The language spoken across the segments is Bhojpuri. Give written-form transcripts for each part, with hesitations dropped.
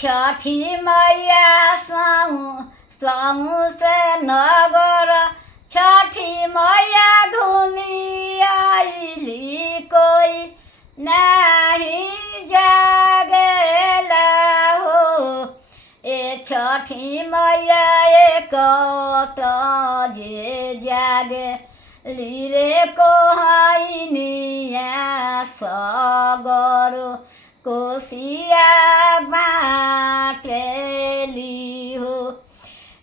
छठी मैया स्वाऊ से नगर छठी मैया घूमी आइली कोई नहीं जागेला हो। ए छठी मैया एक तो जे जागे लीरे को हाइनिया सगरो कोसिया बाटेली हो।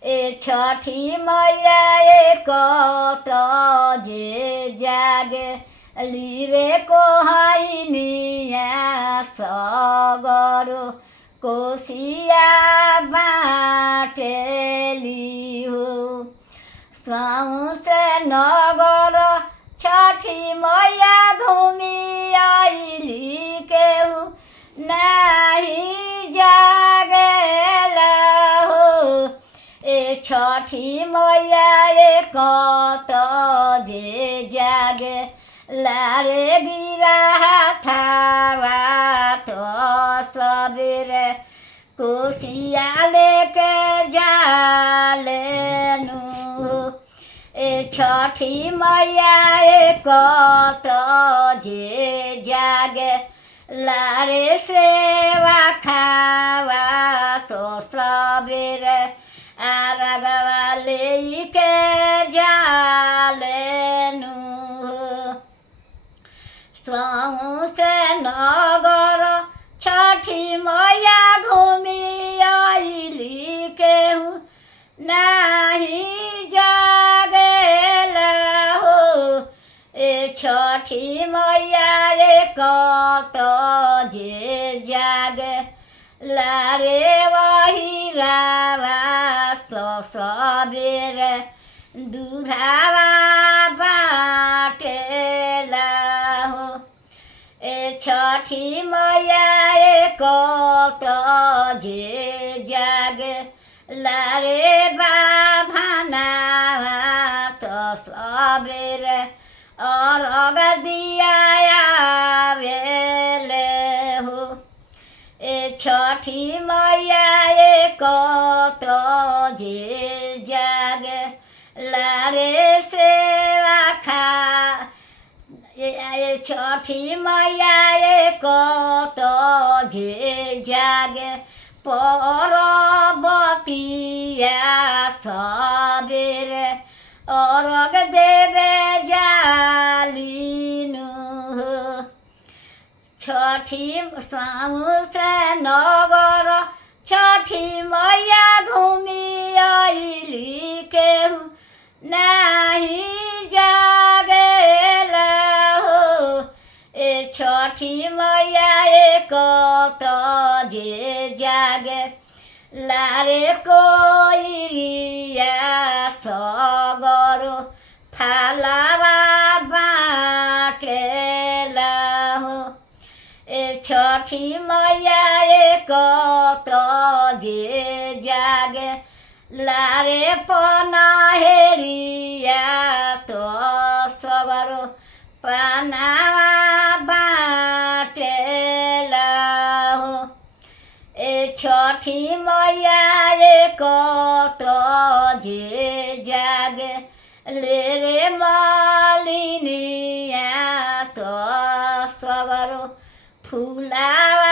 ए छठी मैया एक तो जे जागे लीरे को हाइनिया सगरो कोसिया बाटेली हो। स्वाऊ से नगर छठी मैया घूमी आइली केहू नहीं जागेला हो। ए छठी मैया एक तो जे जागे लारे गिरा थावा तो सबेरे कोसिया लेके जालेनु। ए छठी मैया एक तो जे जागे लारे सेवा खावा तो सबेरे आरगवा लेके जालेनु। स्वाऊ से नगर छठी मैया घूमी आइली केहू नहीं जागेला हो। ए छठी मैया एक तो जे जागे लारे वही रावा तो सबेरे दूधावा बाटेला हो। ए छठी मैया एक तो जे जागे लारे बाभाना तो सबेरे और अगदिया आवेले हो। ए छठी मैया एक तो जे जागे लारे सेवा खा। ए छठी मैया एक तो जे जागे परबतिया सबेरे अर्घ देवे जालिनु हो। छठी स्वाऊ से नगर छठी मैया घूमी आइली केहू नहीं जागेला हो। ए छठी मैया एक तो जे जागे लारे कोइरिया सगरो फालावा बाटेला हो। ए छठी मैया एक तो जे जागे लारे पनहेरिया तो सगरो पानावा बाटेला हो। ए छठी मैया एक तो जे जागे लेरे मालिनिया तो सगरो फुलावा